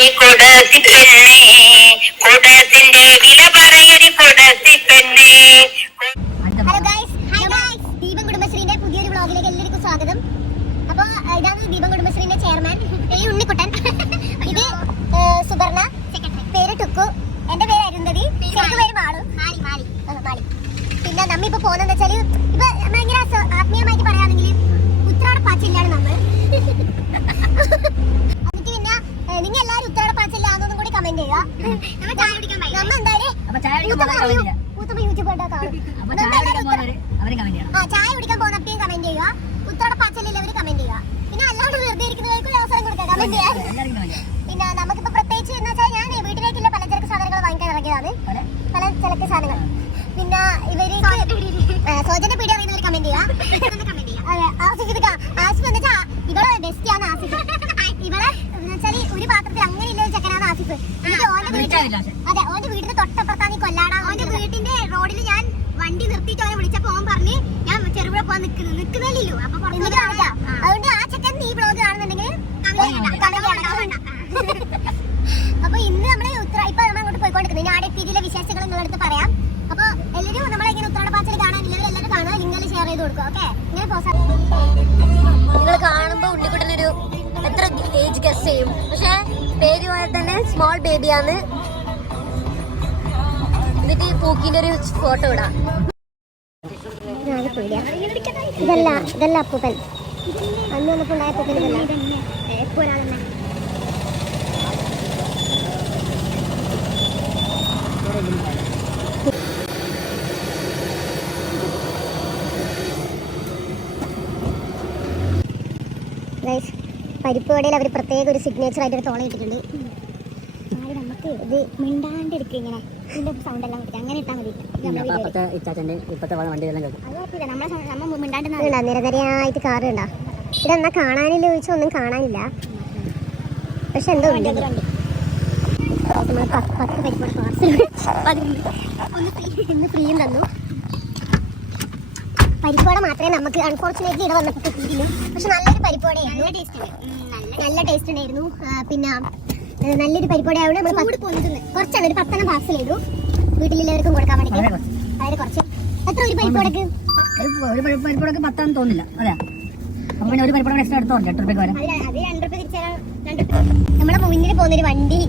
ദീപം കുടുംബശ്രീന്റെ പുതിയൊരു വ്ളോഗിലേക്ക് എല്ലാവർക്കും സ്വാഗതം. അപ്പൊ ഇതാണ് ദീപം കുടുംബശ്രീന്റെ ചെയർമാൻ ഉണ്ണിക്കുട്ടൻ, ഇത് സുബർണ, പേര് ടുക്കു, എന്റെ പേര് അരുന്ധതി, പേര് മാളു, മാളി. പിന്നെ നമ്മ ഇപ്പൊ പോകുന്നതെന്ന് വെച്ചാല് ഇപ്പൊ ഭയങ്കര ആത്മീയമായിട്ട് പറയാണെങ്കിൽ ഉത്രാടപ്പാച്ചില്ലാണ് നമ്മള്. എന്നിട്ട് പിന്നെ നിങ്ങൾ എല്ലാവരും ഉത്രാടപ്പാച്ചില്ലാന്നൊന്നും കൂടി കമന്റ് ചെയ്യുക. നമ്മ എന്തായാലും യൂട്യൂബ് ചായ കുടിക്കാൻ പോകുന്നപ്പോഴും കമന്റ് ചെയ്യുക, ഉത്രാടപ്പാച്ചിലുള്ളവര് കമന്റ് ചെയ്യുക. പിന്നെ അല്ലാണ്ട് വെറുതെ ഇരിക്കുന്നവർക്ക് അവസരം കൊടുക്കുക, കമന്റ് ചെയ്യാൻ. പിന്നെ നമുക്കിപ്പോ പ്രത്യേകിച്ച് എന്ന് വെച്ചാൽ ഞാൻ വീട്ടിലേക്കുള്ള പലചരക്ക് സാധനങ്ങൾ വാങ്ങിക്കാൻ ഇറങ്ങിയതാണ്, പലചരക്ക് സാധനങ്ങൾ. പിന്നെ ഇവര് സോജന്റെ പീഡിയ അറിയുന്നവർ കമന്റ് ചെയ്യുക. ആസിഫ് എന്ന് വെച്ചാൽ ഇവളെ ബെസ്റ്റാണ് ആസിഫ്. ഇവളെ എന്ന് വെച്ചാൽ ഒരു പാത്രത്തിൽ അങ്ങനെയുള്ള ഒരു ചെക്കനാണ് ആസിഫ്. അതെ, ഓന്റെ വീടിന്റെ തൊട്ടപ്പുറത്താണ് ഈ കൊല്ലാട. ഓന്റെ വീട്ടിന്റെ റോഡിൽ ഞാൻ വണ്ടി നിർത്തിയിട്ട് അവനെ വിളിച്ചപ്പോ ഓൻ പറഞ്ഞ് ഞാൻ ചെറുപുഴ പോകാൻ നിൽക്കുന്നില്ലല്ലോ. അതുകൊണ്ട് ആ ചെക്കൻ ഈ ബ്ലോഗ് കാണുന്നുണ്ടെങ്കിൽ അപ്പൊ ഇന്ന് നമ്മള് ഇപ്പൊ നമ്മൾ അങ്ങോട്ട് പോയിക്കൊണ്ടിരിക്കുന്നത്. ഇനി ആടെ എത്തിയിട്ടുള്ള വിശേഷങ്ങൾ നിങ്ങളടുത്ത് പറയാം. അപ്പൊ എല്ലാവരും നമ്മളെങ്ങനെ ഉത്രാടപ്പാച്ചിൽ കാണാൻ എല്ലാവരും കാണാൻ ലിങ്ക് ഷെയർ ചെയ്ത് കൊടുക്കും. ഓക്കെ, ഇങ്ങനെ നിങ്ങൾ കാണുമ്പോ ഉണ്ണിക്കുട്ടനൊരു എത്ര ഏജ് ഗസ് ചെയ്യും, പക്ഷെ പേര് പോലെ തന്നെ സ്മോൾ ബേബിയാണ്. എന്നിട്ട് പൂക്കിന്റെ ഒരു ഫോട്ടോ ഇടാം. ഇതല്ല അപ്പൂപ്പൻ, അന്ന് നമുക്ക് ഉണ്ടായ അപ്പൂപ്പൻ. പരിപ്പ് വടയിൽ അവർ പ്രത്യേക ഒരു സിഗ്നേച്ചർ ആയിട്ട് ഒരു തോള ഇട്ടിട്ടുണ്ട്. നമുക്ക് ഇത് മിണ്ടാണ്ടിരിക്കും, ഇങ്ങനെ ഇതിന്റെ സൗണ്ട് എല്ലാം കിട്ടും, അങ്ങനെ ഇട്ടാൽ മതി. നിരനിരയായിട്ട് കാറ് കണ്ടാ. ഇതെന്നാ കാണാനില്ല ചോദിച്ചാൽ ഒന്നും കാണാനില്ല, പക്ഷെ എന്തോ ഉണ്ട്. 10 പരിപ്പ് ഇന്ന് ഫ്രീയും തന്നു. പരിപ്പുവട മാത്രമേ നമുക്ക് അൺഫോർച്ചുനേറ്റ്ലി ഇവിടെ വന്നപ്പോൾ കിട്ടിയിട്ടില്ല, പക്ഷെ നല്ലൊരു പരിപ്പുവടയായിരുന്നു, നല്ല ടേസ്റ്റ് ഉണ്ടായിരുന്നു. പിന്നെ നല്ലൊരു പരിപ്പുവടയാവുകൊണ്ട് നമ്മൾ കുറച്ചാണ്, ഒരു 10 പാർസൽ ചെയ്തു വീട്ടിലെല്ലാവർക്കും കൊടുക്കാൻ വേണ്ടി. അതായത് കുറച്ച്. എത്ര ഒരു പരിപ്പുവടക്ക്? ഒരു പരിപ്പുവടക്ക് 10 തോന്നില്ല. അതെ, ഒരു പരിപ്പുവട എക്സ്ട്രാ എടുത്തോ, 2 രൂപ വരെ. അത് 2 രൂപ തിരിച്ചാൽ നമ്മളെ മുന്നിൽ പോകുന്നൊരു വണ്ടി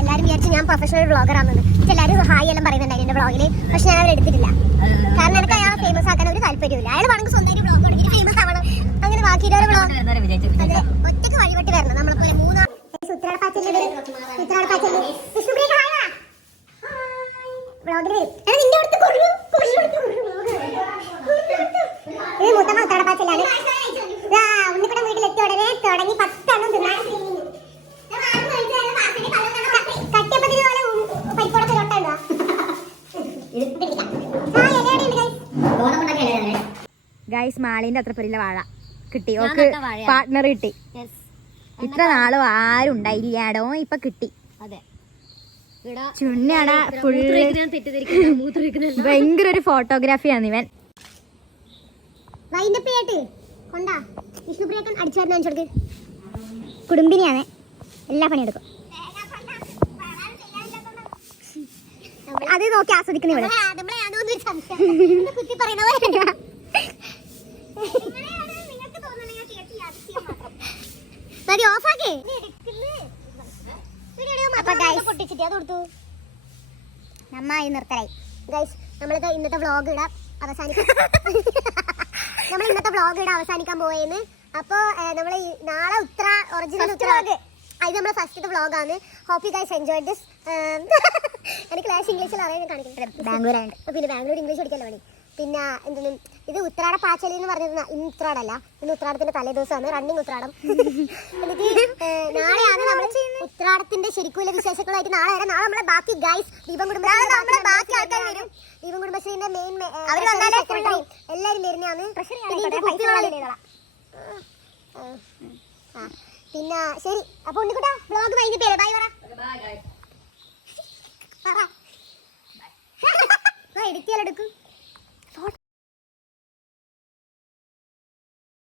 എല്ലാരും വിചാരിച്ചു ഞാൻ പ്രൊഫഷണൽ വ്ളോഗർ ആണെന്ന്. എല്ലാവരും ഹായ് എല്ലാം പറയുന്നുണ്ടായിരുന്നു എന്റെ വ്ളോഗില്, പക്ഷെ ഞാൻ അവിടെ എടുത്തിട്ടില്ല. കാരണം എനിക്ക് അയാളെ ഫേമസ് ആക്കാൻ ഒരു താല്പര്യമില്ല. അയാൾ വേണമെങ്കിൽ സ്വന്തമായിട്ട് വ്ളോഗ് തുടങ്ങി ഫേമസ് ആവണം, അങ്ങനെ ബാക്കിയുള്ള വ്ളോഗ് ഒറ്റക്ക് വഴിപെട്ടി വരണം. നമ്മളിപ്പോ 3 മുത്തമ്മ ഉത്രാടപ്പാച്ചിലാണ്. ഉണ്ണിക്കുട്ടൻ വീട്ടിലെത്തിയ ഉടനെ തുടങ്ങി 10 എണ്ണം തിന്നാൻ. ഗൈസ്, മാളിന്റെ അത്ര പേരില്ല വാഴ കിട്ടി, ഓക്ക് പാർട്ട്ണർ കിട്ടി. ഇത്ര നാളും ആരും ഉണ്ടായില്ലാടോ, ഇപ്പൊ കിട്ടി. ചുണ്ണാടാ ഫുള്ള് ഭയങ്കര ഒരു ഫോട്ടോഗ്രാഫിയാണ് ഇവൻ. കുടുംബിനിയാണ്, എല്ലാ പണിയെടുക്കും. അത് നോക്കി ആസ്വദിക്കുന്ന ഇവിടെ നന്നായി നിർത്തലായി. ഗൈസ്, നമ്മളിത് ഇന്നത്തെ വ്ളോഗ് ഇടാം അവസാനിക്കാൻ പോയെന്ന്. അപ്പൊ നമ്മള് നാളെ ഒറിജിനൽ ഉത്രാഗ്, ഇത് നമ്മുടെ ഫസ്റ്റത്തെ വ്ളോഗാണ്. Hope you guys enjoy this. എനിക്ക് ക്ലാസ് ഇംഗ്ലീഷിൽ അറിയാൻ കാണിക്കുന്നത്, ബാംഗ്ലൂർ ആയിട്ട്. പിന്നെ ബാംഗ്ലൂർ ഇംഗ്ലീഷ് പഠിക്കല്ലോ പണി. പിന്നെ എന്തെങ്കിലും ഇത് ഉത്രാടപ്പാച്ചിൽ എന്ന് പറഞ്ഞിരുന്ന ഇന്ന് ഉത്രാടല്ല, ഇന്ന് ഉത്രാടത്തിന്റെ തലേ ദിവസമാണ്, റണ്ണിങ് ഉത്രാടം. എന്നിട്ട് നാളെയാണ് നമ്മൾ ഉത്രാടത്തിന്റെ ശരിക്കുള്ള വിശേഷങ്ങളായിട്ട് നാളെ വരാം. നാളെ നമ്മളെ ബാക്കി ഗൈസ് ദീപം കുടുംബശ്രീ ബാക്കി ആൾക്കാർ വരും. ദീപം കുടുംബശ്രീന്റെ മെയിൻ എല്ലാവരും വരുന്നതാണ്. ആ പിന്നെ ശരി അപ്പൊ ഉണ്ണിക്കുട്ടാ വ്ലോഗ് കഴിഞ്ഞിട്ടേ ബൈ പറ പറ എഡിറ്റ് ചെയ്യാൻ എടുക്കും